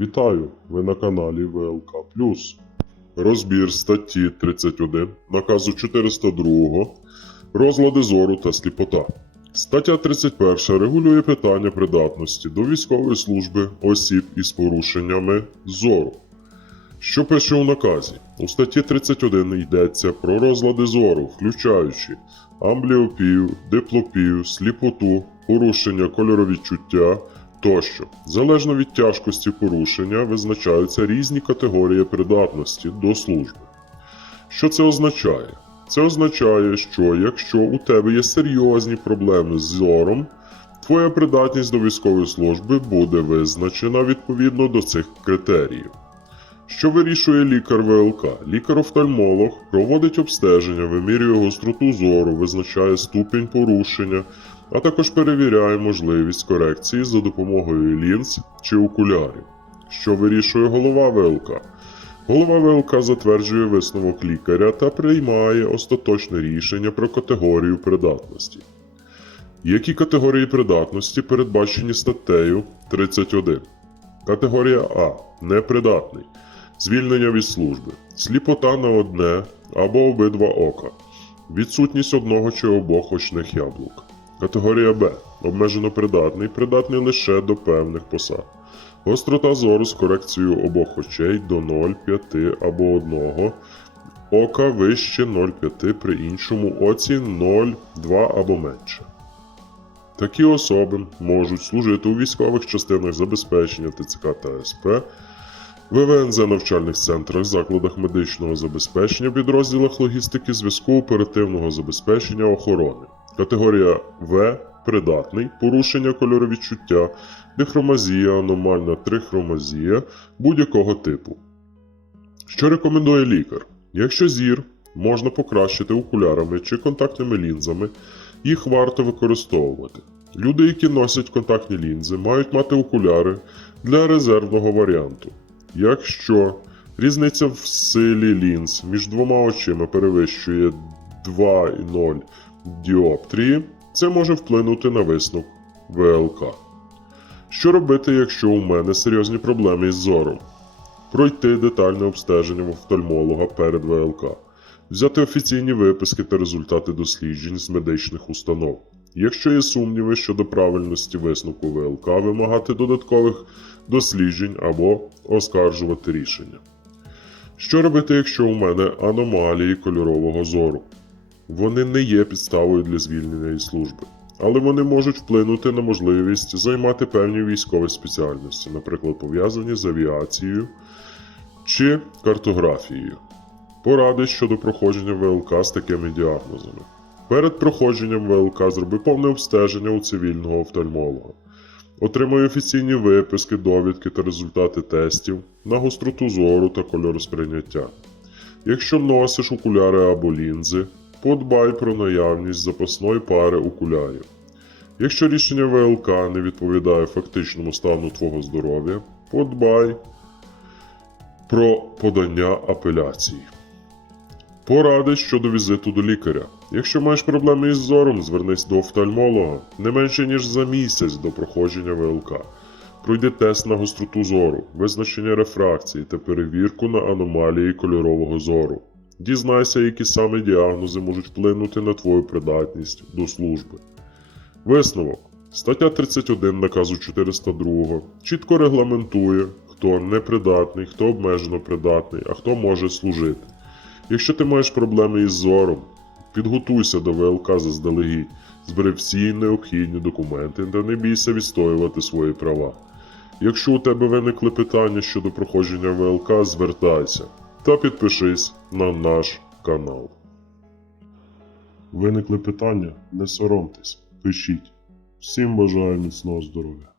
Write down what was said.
Вітаю! Ви на каналі ВЛК Розбір статті 31 наказу 402 розлади зору та сліпота. Стаття 31 регулює питання придатності до військової служби осіб із порушеннями зору. Що пише у наказі? У статті 31 йдеться про розлади зору, включаючи амбліопію, диплопію, сліпоту, порушення кольоровідчуття тощо. Залежно від тяжкості порушення визначаються різні категорії придатності до служби. Що це означає? Це означає, що якщо у тебе є серйозні проблеми з зором, твоя придатність до військової служби буде визначена відповідно до цих критеріїв. Що вирішує лікар ВЛК? Лікар-офтальмолог проводить обстеження, вимірює гостроту зору, визначає ступінь порушення, а також перевіряє можливість корекції за допомогою лінз чи окулярів. Що вирішує голова ВЛК? Голова ВЛК затверджує висновок лікаря та приймає остаточне рішення про категорію придатності. Які категорії придатності передбачені статтею 31? Категорія А. Непридатний. Звільнення від служби. Сліпота на одне або обидва ока. Відсутність одного чи обох очних яблук. Категорія Б. Обмежено придатний, придатний лише до певних посад. Гострота зору з корекцією обох очей до 0,5 або 1, ока вище 0,5 при іншому оці 0,2 або менше. Такі особи можуть служити у військових частинах забезпечення ТЦК та СП, ВВНЗ навчальних центрах, закладах медичного забезпечення, підрозділах логістики, зв'язку оперативного забезпечення охорони. Категорія В придатний, порушення кольоровідчуття, дихромазія, аномальна трихромазія будь-якого типу. Що рекомендує лікар? Якщо зір можна покращити окулярами чи контактними лінзами, їх варто використовувати. Люди, які носять контактні лінзи, мають мати окуляри для резервного варіанту. Якщо різниця в силі лінз між двома очима перевищує 2,0 діоптрії, це може вплинути на висновок ВЛК. Що робити, якщо у мене серйозні проблеми із зором? Пройти детальне обстеження в офтальмолога перед ВЛК, взяти офіційні виписки та результати досліджень з медичних установ. Якщо є сумніви щодо правильності висновку ВЛК, вимагати додаткових досліджень або оскаржувати рішення. Що робити, якщо у мене аномалії кольорового зору? Вони не є підставою для звільнення із служби, але вони можуть вплинути на можливість займати певні військові спеціальності, наприклад, пов'язані з авіацією чи картографією. Поради щодо проходження ВЛК з такими діагнозами. Перед проходженням ВЛК зроби повне обстеження у цивільного офтальмолога. Отримуй офіційні виписки, довідки та результати тестів на гостроту зору та кольоросприйняття. Якщо носиш окуляри або лінзи, подбай про наявність запасної пари окулярів. Якщо рішення ВЛК не відповідає фактичному стану твого здоров'я, подбай про подання апеляції. Поради щодо візиту до лікаря. Якщо маєш проблеми із зором, звернись до офтальмолога не менше ніж за місяць до проходження ВЛК. Пройди тест на гостроту зору, визначення рефракції та перевірку на аномалії кольорового зору. Дізнайся, які саме діагнози можуть вплинути на твою придатність до служби. Висновок. Стаття 31 наказу 402 чітко регламентує, хто непридатний, хто обмежено придатний, а хто може служити. Якщо ти маєш проблеми із зором, підготуйся до ВЛК заздалегідь, збери всі необхідні документи та не бійся відстоювати свої права. Якщо у тебе виникли питання щодо проходження ВЛК, звертайся та підпишись на наш канал. Виникли питання? Не соромтесь, пишіть. Всім бажаю міцного здоров'я.